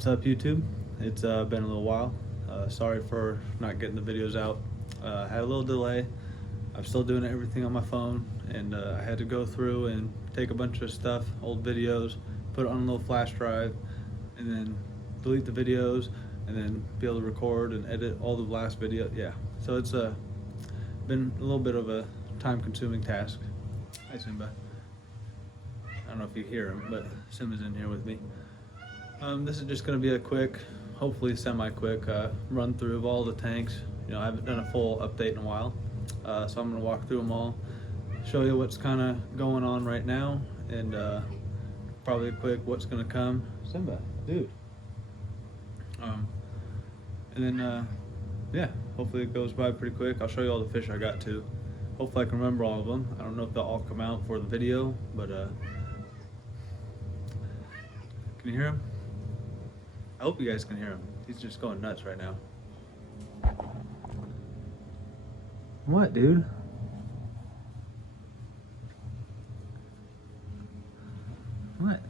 What's up, YouTube? It's been a little while. Sorry for not getting the videos out. Had a little delay. I'm still doing everything on my phone, and I had to go through and take a bunch of stuff, old videos, put it on a little flash drive, and then delete the videos, and then be able to record and edit all the last video. Yeah, so it's been a little bit of a time-consuming task. Hi, Simba. I don't know if you hear him, but Simba's in here with me. This is just going to be a quick, hopefully semi-quick run through of all the tanks. You know, I haven't done a full update in a while, so I'm going to walk through them all, show you what's kind of going on right now, and probably a quick what's going to come. Simba, dude. And then, yeah, hopefully it goes by pretty quick. I'll show you all the fish I got too. Hopefully I can remember all of them. I don't know if they'll all come out for the video, but can you hear him? I hope you guys can hear him. He's just going nuts right now. What, dude? What?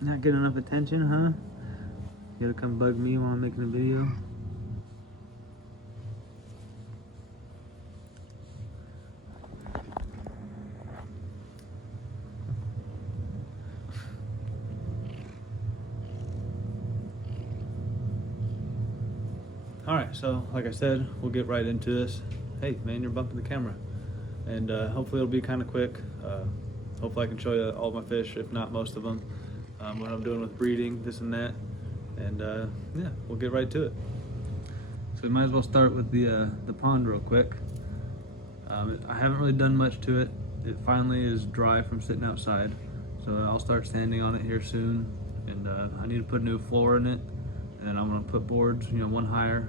Not getting enough attention, huh? You gotta come bug me while I'm making a video? Alright, so like I said, we'll get right into this. Hey man, you're bumping the camera. And hopefully it'll be kind of quick. Hopefully I can show you all my fish, if not most of them. What I'm doing with breeding, this and that. And yeah, we'll get right to it. So we might as well start with the pond real quick. I haven't really done much to it. It finally is dry from sitting outside. So I'll start sanding on it here soon. And I need to put a new floor in it. And then I'm gonna put boards, you know, one higher,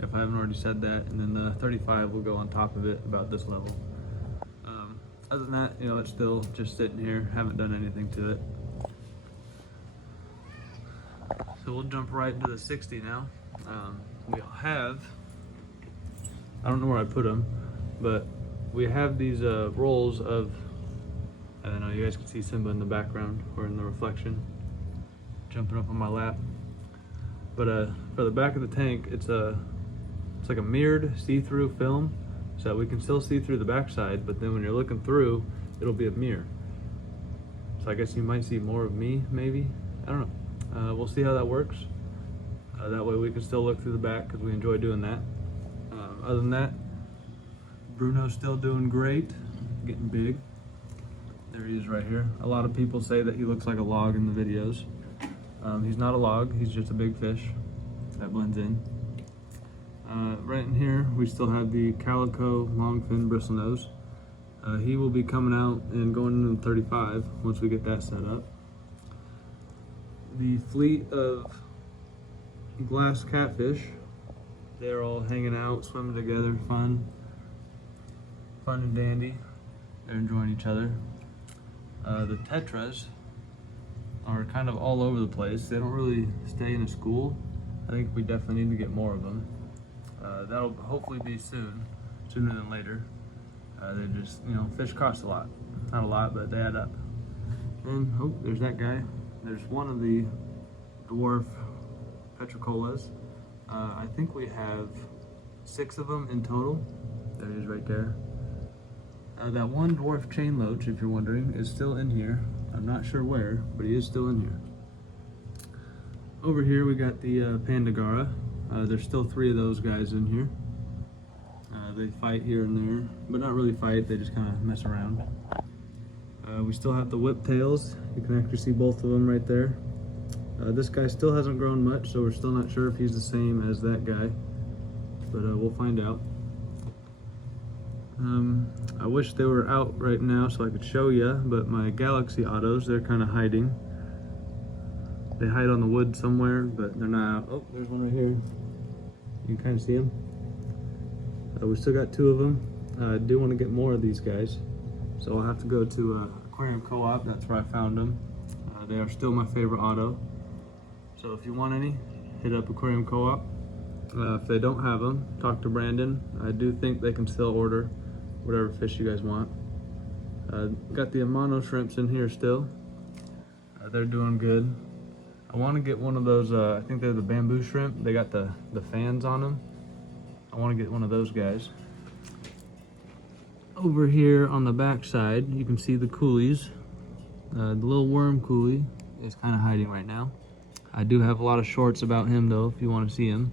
if I haven't already said that, and then the 35 will go on top of it about this level. Other than that, you know, it's still just sitting here, haven't done anything to it. So we'll jump right into the 60 now. We have, I don't know where I put them, but we have these rolls of, I don't know, you guys can see Simba in the background or in the reflection, jumping up on my lap. But for the back of the tank, it's like a mirrored see-through film, so that we can still see through the backside, but then when you're looking through, it'll be a mirror. So I guess you might see more of me, maybe? I don't know. We'll see how that works. That way we can still look through the back, because we enjoy doing that. Other than that, Bruno's still doing great, getting big. There he is right here. A lot of people say that he looks like a log in the videos. He's not a log, he's just a big fish that blends in. Right in here, we still have the calico longfin bristlenose. He will be coming out and going into 35 once we get that set up. The fleet of glass catfish, they're all hanging out, swimming together, fun and dandy. They're enjoying each other. The tetras are kind of all over the place. They don't really stay in a school. I think we definitely need to get more of them. That'll hopefully be soon, sooner than later. They just, you know, fish cost a lot. Not a lot, but they add up. And, oh, there's that guy. There's one of the dwarf petricolas. I think we have 6 of them in total. There he is right there. That one dwarf chain loach, if you're wondering, is still in here. I'm not sure where, but he is still in here. Over here we got the Pandagara. There's still 3 of those guys in here. They fight here and there, but not really fight, they just kind of mess around. We still have the whiptails. You can actually see both of them right there. This guy still hasn't grown much, so we're still not sure if he's the same as that guy, but we'll find out. I wish they were out right now so I could show you, but my Galaxy Autos, they're kind of hiding. They hide on the wood somewhere, but they're not out. Oh, there's one right here. You can kind of see them. We still got 2 of them. I do want to get more of these guys, so I'll have to go to Aquarium Co-op. That's where I found them. They are still my favorite auto. So if you want any, hit up Aquarium Co-op. If they don't have them, talk to Brandon. I do think they can still order whatever fish you guys want. Got the Amano shrimps in here still. They're doing good. I want to get one of those, I think they're the bamboo shrimp. They got the fans on them. I want to get one of those guys. Over here on the back side, you can see the coolies. The little worm coolie is kind of hiding right now. I do have a lot of shorts about him though, if you want to see him.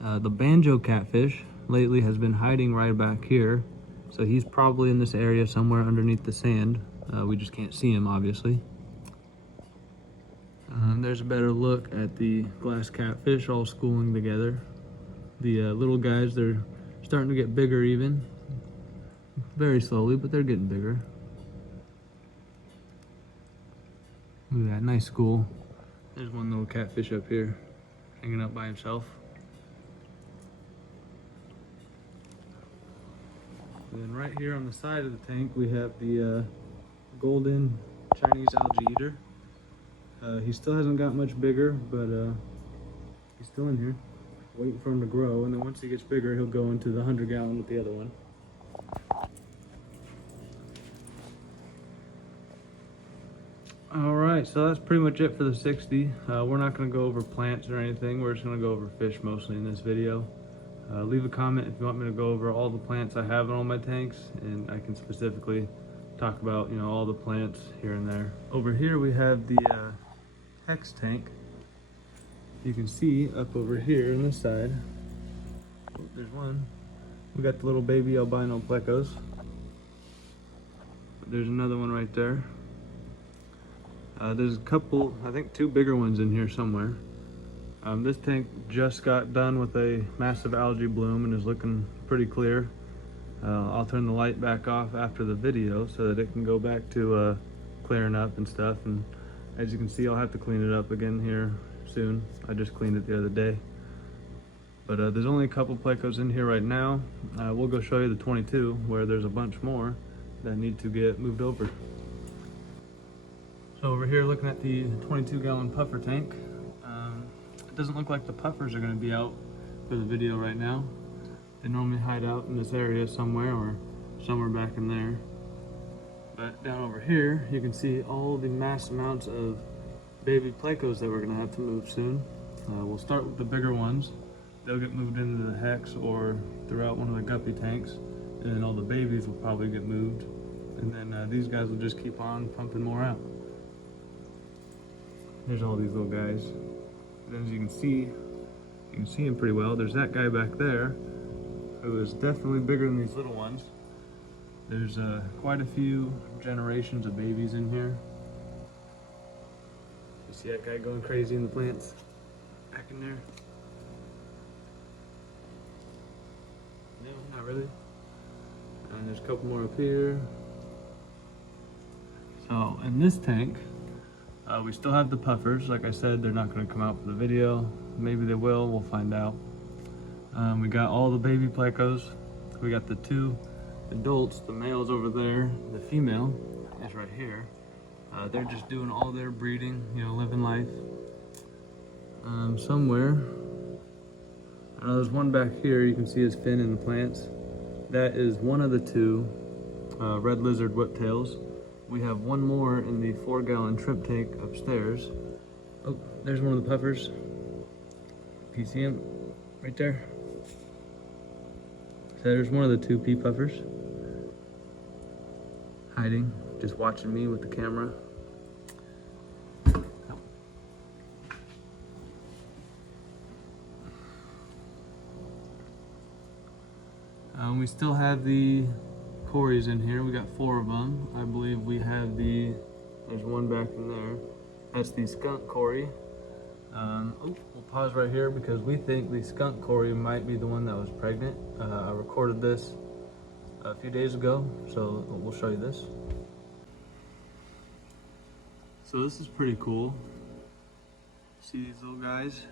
The banjo catfish lately has been hiding right back here. So he's probably in this area somewhere underneath the sand. We just can't see him, obviously. There's a better look at the glass catfish all schooling together. The little guys, they're starting to get bigger even. Very slowly, but they're getting bigger. Look at that, nice school. There's one little catfish up here, hanging out by himself. And then right here on the side of the tank, we have the golden Chinese algae eater. He still hasn't got much bigger, but he's still in here, waiting for him to grow. And then once he gets bigger, he'll go into the 100-gallon with the other one. All right, so that's pretty much it for the 60. We're not going to go over plants or anything. We're just going to go over fish mostly in this video. Leave a comment if you want me to go over all the plants I have in all my tanks, and I can specifically talk about, you know, all the plants here and there. Over here we have the hex tank. You can see up over here on this side. Oh, there's one. We got the little baby albino plecos. There's another one right there. There's a couple, I think 2 bigger ones in here somewhere. This tank just got done with a massive algae bloom and is looking pretty clear. I'll turn the light back off after the video so that it can go back to clearing up and stuff. And as you can see, I'll have to clean it up again here soon. I just cleaned it the other day. But there's only a couple plecos in here right now. We'll go show you the 22 where there's a bunch more that need to get moved over. So over here looking at the 22-gallon puffer tank. It doesn't look like the puffers are going to be out for the video right now. They normally hide out in this area somewhere or somewhere back in there. But down over here, you can see all the mass amounts of baby plecos that we're going to have to move soon. We'll start with the bigger ones. They'll get moved into the hex or throughout one of the guppy tanks. And then all the babies will probably get moved. And then these guys will just keep on pumping more out. There's all these little guys. And as you can see him pretty well. There's that guy back there who is definitely bigger than these little ones. There's quite a few generations of babies in here. You see that guy going crazy in the plants back in there? No, not really. And there's a couple more up here. So in this tank, we still have the puffers. Like I said, they're not going to come out for the video. Maybe they will, we'll find out. We got all the baby plecos. We got the 2 adults, the male's over there, the female is right here. They're just doing all their breeding, you know, living life. Somewhere, there's one back here, you can see his fin in the plants. That is one of the 2 red lizard whiptails. We have one more in the 4-gallon shrimp tank upstairs. Oh, there's one of the puffers. Can you see him right there? So there's one of the 2 pea puffers. Hiding, just watching me with the camera. We still have the Corys in here. We got 4 of them. I believe we have there's one back in there. That's the skunk Cory. We'll pause right here because we think the skunk Cory might be the one that was pregnant. I recorded this a few days ago, so we'll show you this. So this is pretty cool. See these little guys?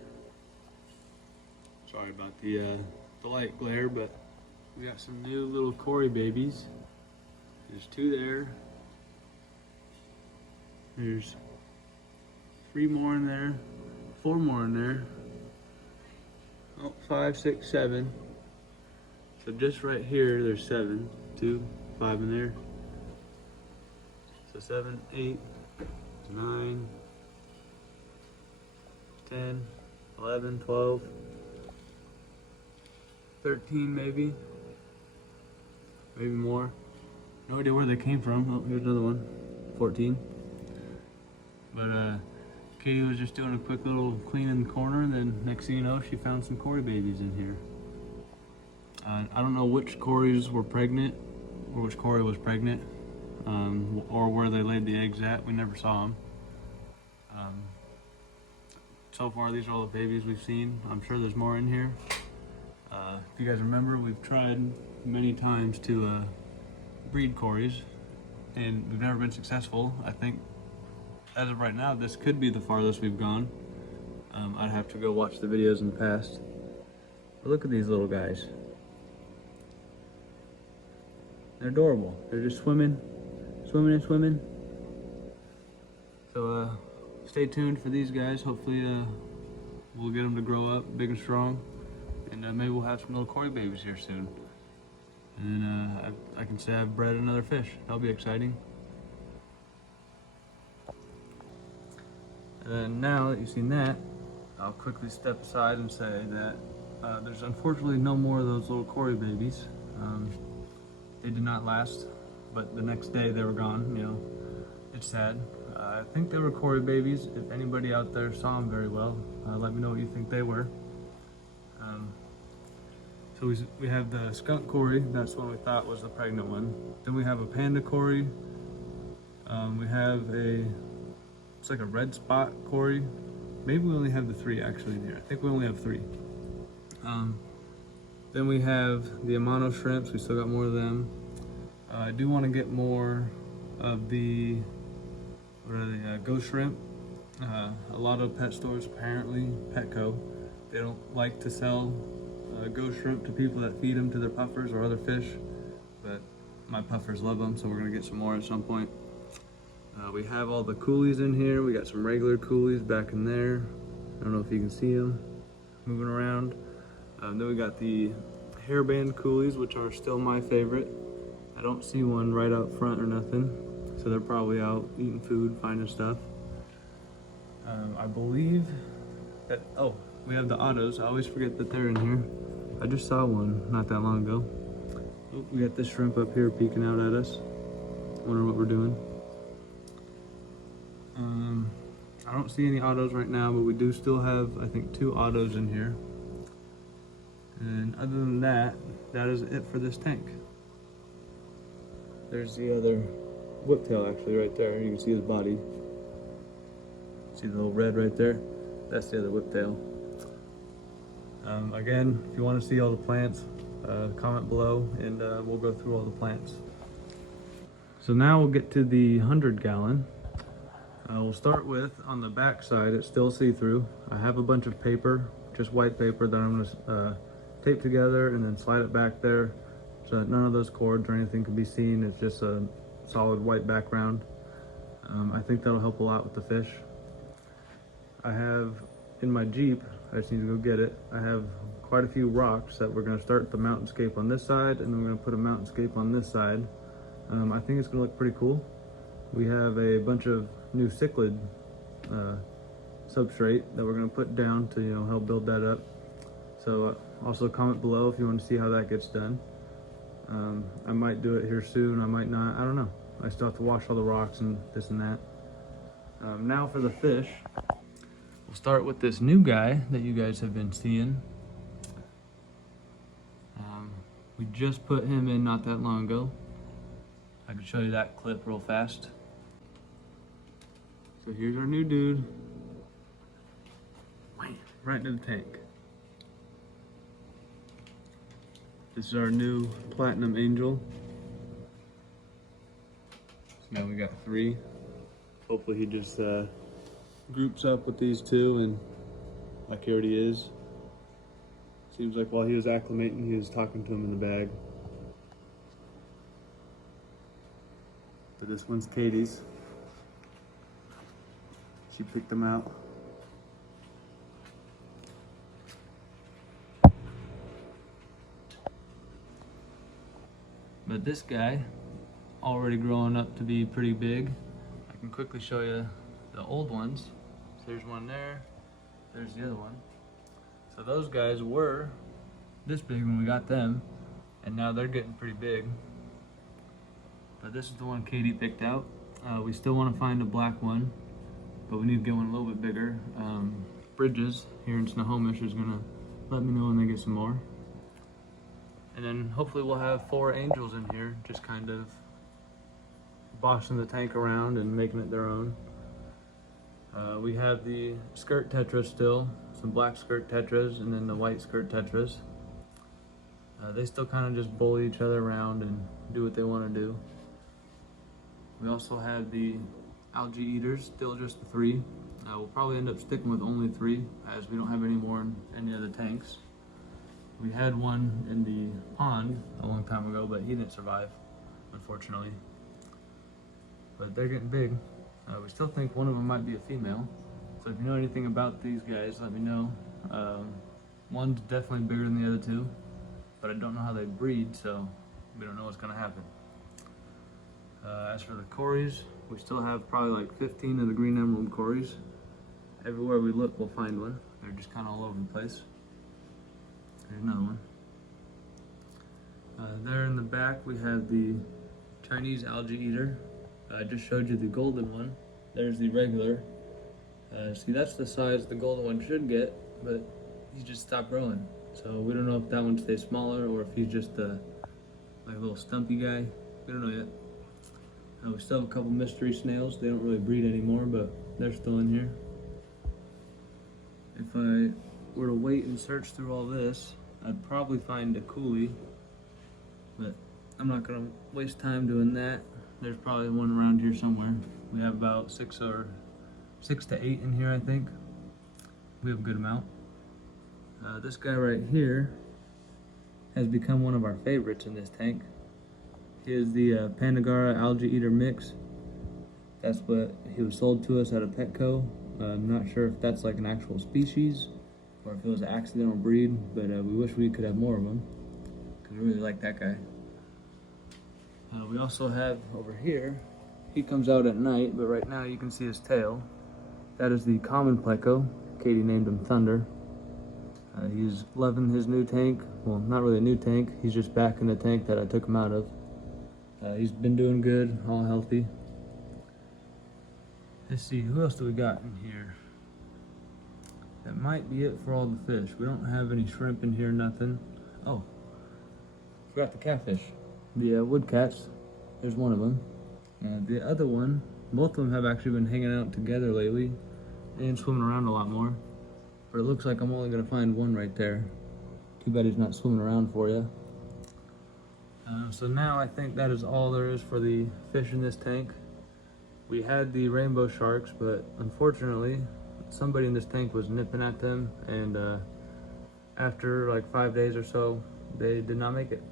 Sorry about the light glare, but we got some new little Cory babies. There's 2 there. There's 3 more in there, 4 more in there. Oh, 5, 6, 7. So just right here, there's 7. 2, 5 in there. So 7, 8, 9, 10, 11, 12, 13 maybe more. No idea where they came from. Oh, here's another one. 14. But Katie was just doing a quick little clean in the corner, and then next thing you know, she found some Cory babies in here. I don't know which Corys were pregnant, or which Cory was pregnant, or where they laid the eggs at. We never saw them. So far, these are all the babies we've seen. I'm sure there's more in here. If you guys remember, we've tried many times to breed Corys, and we've never been successful. I think, as of right now, this could be the farthest we've gone. I'd have to go watch the videos in the past. But look at these little guys. They're adorable. They're just swimming and swimming. So stay tuned for these guys. Hopefully we'll get them to grow up big and strong, and maybe we'll have some little Cory babies here soon. And then I can say I've bred another fish. That'll be exciting. And then now that you've seen that, I'll quickly step aside and say that there's unfortunately no more of those little Cory babies. They did not last, but the next day they were gone. You know, it's sad. I think they were Cory babies. If anybody out there saw them very well, let me know what you think they were. So we have the skunk Cory. That's one we thought was the pregnant one. Then we have a panda Cory. We have it's like a red spot Cory. Maybe we only have the 3 actually in here. I think we only have 3. Then we have the Amano shrimps. We still got more of them. I do want to get more of the, what are they, ghost shrimp. A lot of pet stores, apparently, Petco, they don't like to sell ghost shrimp to people that feed them to their puffers or other fish, but my puffers love them, so we're gonna get some more at some point. We have all the coolies in here. We got some regular coolies back in there. I don't know if you can see them moving around. Then we got the hairband coolies, which are still my favorite. I don't see one right out front or nothing, so they're probably out eating food, finding stuff. I believe that, oh, we have the autos. I always forget that they're in here. I just saw one not that long ago. Oh, we got this shrimp up here peeking out at us. Wonder what we're doing. I don't see any autos right now, but we do still have, I think, 2 autos in here. And other than that, that is it for this tank. There's the other whiptail actually right there. You can see his body. See the little red right there? That's the other whiptail. Again, if you want to see all the plants, comment below and we'll go through all the plants. So now we'll get to the 100-gallon. We'll start with, on the back side, it's still see-through. I have a bunch of paper, just white paper, that I'm going to tape together and then slide it back there so that none of those cords or anything can be seen. It's just a solid white background. I think that'll help a lot with the fish. I have in my Jeep, I just need to go get it, I have quite a few rocks that we're going to start the mountainscape on this side, and then we're going to put a mountainscape on this side. I think it's going to look pretty cool. We have a bunch of new cichlid substrate that we're going to put down to, you know, help build that up. So also comment below if you want to see how that gets done. I might do it here soon, I might not, I don't know. I still have to wash all the rocks and this and that. Now for the fish, we'll start with this new guy that you guys have been seeing. We just put him in not that long ago. I can show you that clip real fast. So here's our new dude. Right into the tank. This is our new Platinum Angel. So now we got 3. Hopefully he just groups up with these 2, and like he already is. Seems like while he was acclimating, he was talking to him in the bag. But this one's Katie's. She picked them out. But this guy, already growing up to be pretty big. I can quickly show you the old ones. So there's one there, there's the other one. So those guys were this big when we got them, and now they're getting pretty big. But this is the one Katie picked out. We still want to find a black one, but we need to get one a little bit bigger. Bridges here in Snohomish is gonna let me know when they get some more. And then hopefully we'll have 4 angels in here, just kind of bossing the tank around and making it their own. We have the skirt tetras still, some black skirt tetras and then the white skirt tetras. They still kind of just bully each other around and do what they want to do. We also have the algae eaters, still just the 3. We'll probably end up sticking with only 3 as we don't have any more in any other tanks. We had one in the pond a long time ago, but he didn't survive, unfortunately. But they're getting big. We still think one of them might be a female. So if you know anything about these guys, let me know. One's definitely bigger than the other 2, but I don't know how they breed, so we don't know what's gonna happen. As for the cories, we still have probably like 15 of the green emerald cories. Everywhere we look, we'll find one. They're just kind of all over the place. There's another one. There in the back, we have the Chinese algae eater. I just showed you the golden one. There's the regular. See, that's the size the golden one should get, but he's just stopped growing. So we don't know if that one stays smaller or if he's just like a little stumpy guy. We don't know yet. We still have a couple mystery snails. They don't really breed anymore, but they're still in here. If I were to wait and search through all this, I'd probably find a coolie, but I'm not gonna waste time doing that. There's probably one around here somewhere. We have about 6 to 8 in here, I think. We have a good amount. This guy right here has become one of our favorites in this tank. He is the Pandagara algae eater mix. That's what he was sold to us at a Petco. I'm not sure if that's like an actual species or if it was an accidental breed, but we wish we could have more of them because we really like that guy. We also have over here, he comes out at night, but right now you can see his tail. That is the common pleco. Katie named him Thunder. He's loving his new tank. Well, not really a new tank. He's just back in the tank that I took him out of. He's been doing good, all healthy. Let's see, who else do we got in here? That might be it for all the fish. We don't have any shrimp in here, nothing. Oh, forgot the catfish. The wood cats, there's one of them. The other one, both of them have actually been hanging out together lately and swimming around a lot more. But it looks like I'm only gonna find one right there. Too bad he's not swimming around for you. So now I think that is all there is for the fish in this tank. We had the rainbow sharks, but unfortunately, somebody in this tank was nipping at them, and after like 5 days or so, they did not make it.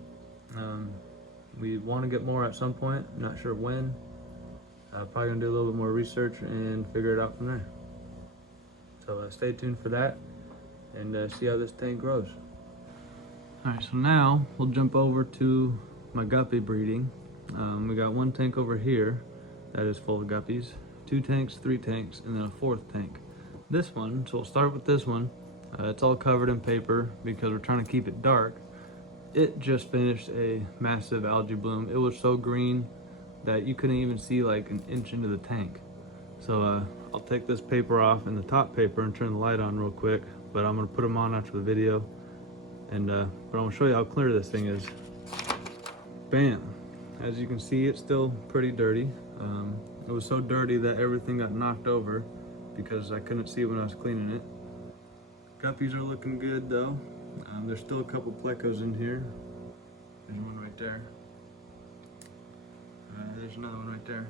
We want to get more at some point, not sure when. Probably gonna do a little bit more research and figure it out from there. So stay tuned for that and see how this tank grows. Alright, so now we'll jump over to my guppy breeding. We got one tank over here that is full of guppies, 2 tanks, 3 tanks, and then a 4th tank. This one, so we'll start with this one. It's all covered in paper because we're trying to keep it dark. It just finished a massive algae bloom. It was so green that you couldn't even see like an inch into the tank. So I'll take this paper off and the top paper and turn the light on real quick, but I'm gonna put them on after the video. And but I'm gonna show you how clear this thing is. Bam! As you can see, it's still pretty dirty. It was so dirty that everything got knocked over because I couldn't see when I was cleaning it. Guppies are looking good though. There's still a couple plecos in here. There's one right there. There's another one right there.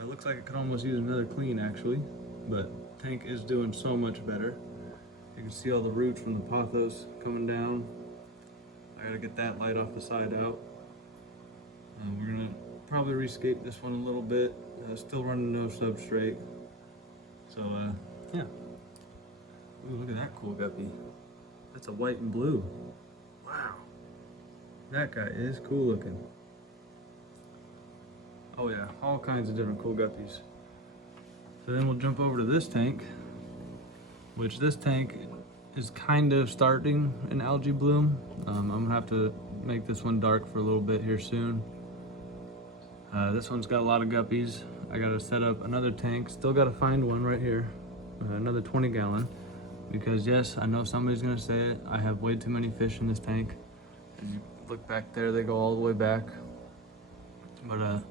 It looks like it could almost use another clean actually, but tank is doing so much better. You can see all the roots from the pothos coming down. I gotta get that light off the side out. We're gonna probably rescape this one a little bit. Still running no substrate. So yeah. Ooh, look at that cool guppy. That's a white and blue. Wow. That guy is cool looking. Oh yeah, all kinds of different cool guppies. So then we'll jump over to this tank, which this tank is kind of starting an algae bloom. I'm gonna have to make this one dark for a little bit here soon. This one's got a lot of guppies. I gotta set up another tank. Still gotta find one right here, another 20 gallon. Because yes, I know somebody's gonna say it, I have way too many fish in this tank. As you look back there, they go all the way back. But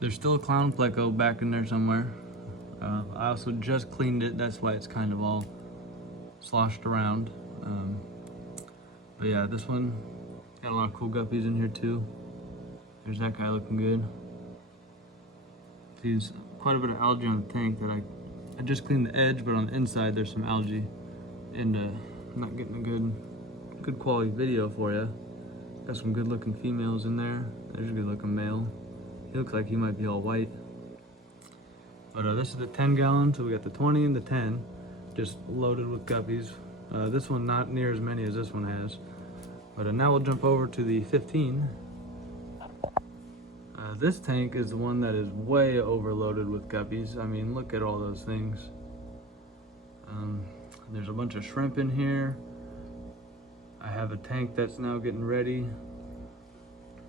there's still a clown pleco back in there somewhere. I also just cleaned it, that's why it's kind of all sloshed around. But yeah, this one got a lot of cool guppies in here too. There's that guy looking good. There's quite a bit of algae on the tank that I just cleaned the edge, but on the inside there's some algae, and I'm not getting a good quality video for you. Got some good looking females in there. There's a good looking male. He looks like he might be all white. But this is the 10 gallon, so we got the 20 and the 10, just loaded with guppies. This one not near as many as this one has. But now we'll jump over to the 15. This tank is the one that is way overloaded with guppies. I mean, look at all those things. There's a bunch of shrimp in here. I have a tank that's now getting ready.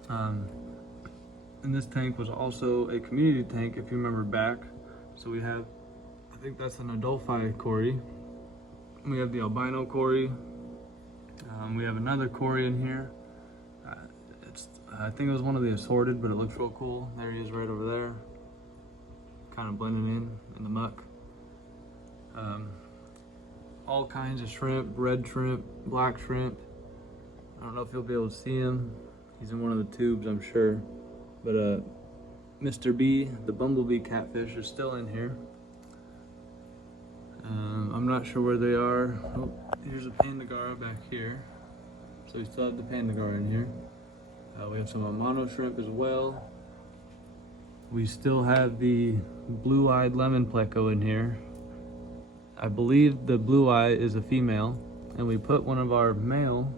And this tank was also a community tank, if you remember back. So we have, I think that's an Adolphi Cory. We have the albino Cory. We have another Cory in here. I think it was one of the assorted, but it looks real cool. There he is right over there. Kind of blending in the muck. All kinds of shrimp, red shrimp, black shrimp. I don't know if you'll be able to see him. He's in one of the tubes, I'm sure. But Mr. B, the bumblebee catfish, is still in here. I'm not sure where they are. Oh, here's a Pandagara back here. So we still have the Pandagara in here. We have some Amano shrimp as well. We still have the blue-eyed lemon pleco in here. I believe the blue eye is a female, and we put one of our male.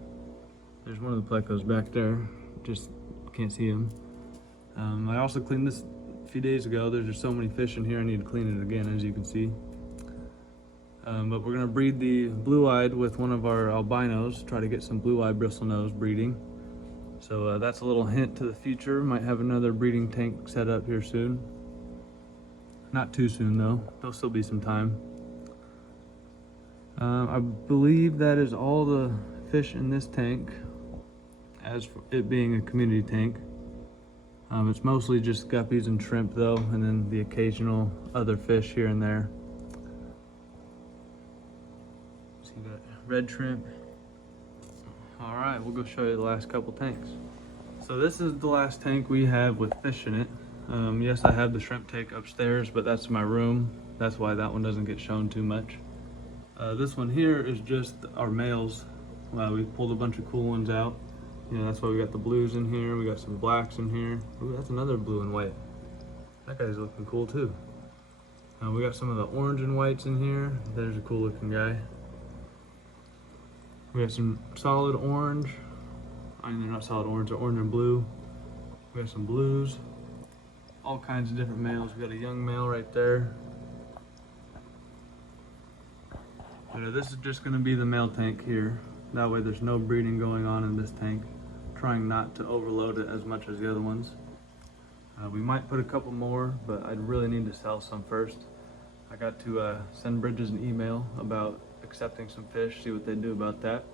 There's one of the plecos back there. Just can't see him. I also cleaned this a few days ago. There's just so many fish in here. I need to clean it again, as you can see. But we're gonna breed the blue-eyed with one of our albinos. Try to get some blue-eyed bristlenose breeding. So that's a little hint to the future. Might have another breeding tank set up here soon. Not too soon though. There'll still be some time. I believe that is all the fish in this tank, as for it being a community tank. It's mostly just guppies and shrimp though, and then the occasional other fish here and there. So you got red shrimp. All right, we'll go show you the last couple tanks. So this is the last tank we have with fish in it. Yes, I have the shrimp tank upstairs, but that's my room. That's why that one doesn't get shown too much. This one here is just our males. We pulled a bunch of cool ones out. You know, that's why we got the blues in here. We got some blacks in here. Ooh, that's another blue and white. That guy's looking cool too. We got some of the orange and whites in here. There's a cool looking guy. We got some solid orange. I mean, they're not solid orange, they're orange and blue. We got some blues. All kinds of different males. We got a young male right there. This is just gonna be the male tank here. That way there's no breeding going on in this tank. Trying not to overload it as much as the other ones. We might put a couple more, but I'd really need to sell some first. I got to send Bridges an email about accepting some fish, see what they do about that.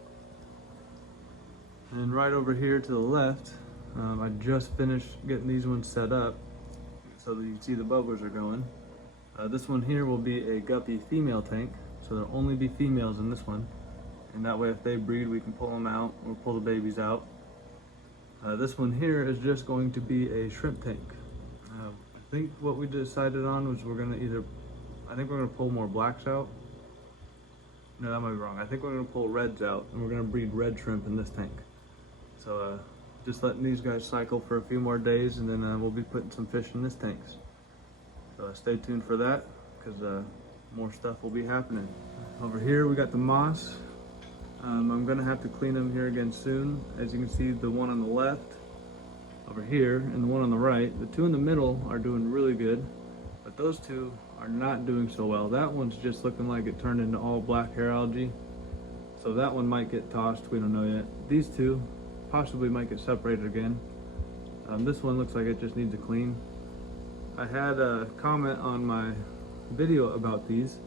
And right over here to the left, I just finished getting these ones set up so that you can see the bubblers are going. This one here will be a guppy female tank, so there'll only be females in this one. And that way if they breed, we can pull them out or pull the babies out. This one here is just going to be a shrimp tank. I think what we decided on was we're gonna I think we're gonna pull more blacks out. No, that might be wrong. I think we're gonna pull reds out and we're gonna breed red shrimp in this tank. So just letting these guys cycle for a few more days, and then we'll be putting some fish in this tanks. So stay tuned for that, because more stuff will be happening. Over here we got the moss. I'm gonna have to clean them here again soon. As you can see, the one on the left over here and the one on the right, the two in the middle are doing really good, but those two are not doing so well. That one's just looking like it turned into all black hair algae. So that one might get tossed, we don't know yet. These two possibly might get separated again. This one looks like it just needs a clean. I had a comment on my video about these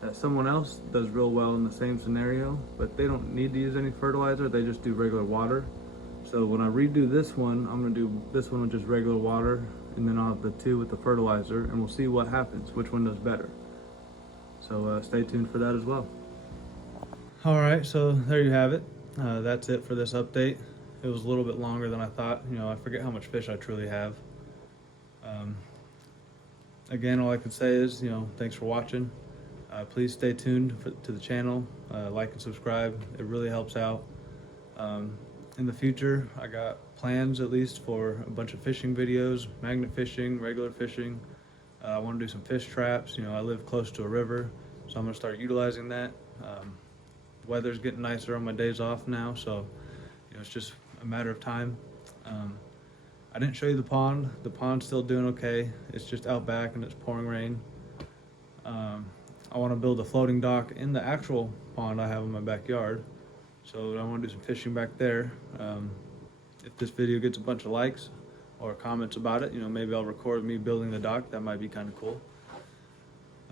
that someone else does real well in the same scenario, but they don't need to use any fertilizer, they just do regular water. So when I redo this one, I'm gonna do this one with just regular water, and then I'll have the two with the fertilizer, and we'll see what happens, which one does better. So stay tuned for that as well. All right, so there you have it. That's it for this update. It was a little bit longer than I thought. You know, I forget how much fish I truly have. Again, all I can say is, you know, thanks for watching. Please stay tuned to the channel, like and subscribe. It really helps out. In the future, I got plans at least for a bunch of fishing videos, magnet fishing, regular fishing. I want to do some fish traps. You know, I live close to a river, so I'm going to start utilizing that. Weather's getting nicer on my days off now, so you know, it's just a matter of time. I didn't show you the pond. The pond's still doing okay. It's just out back and it's pouring rain. I want to build a floating dock in the actual pond I have in my backyard. So I want to do some fishing back there. If this video gets a bunch of likes or comments about it, you know, maybe I'll record me building the dock. That might be kind of cool.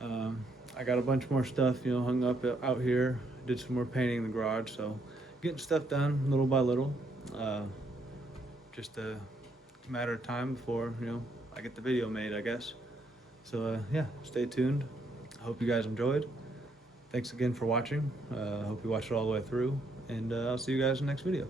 I got a bunch more stuff, you know, hung up out here. Did some more painting in the garage, so getting stuff done little by little. Just a matter of time before, you know, I get the video made, I guess. So yeah, stay tuned. I hope you guys enjoyed. Thanks again for watching. I hope you watched it all the way through, and I'll see you guys in the next video.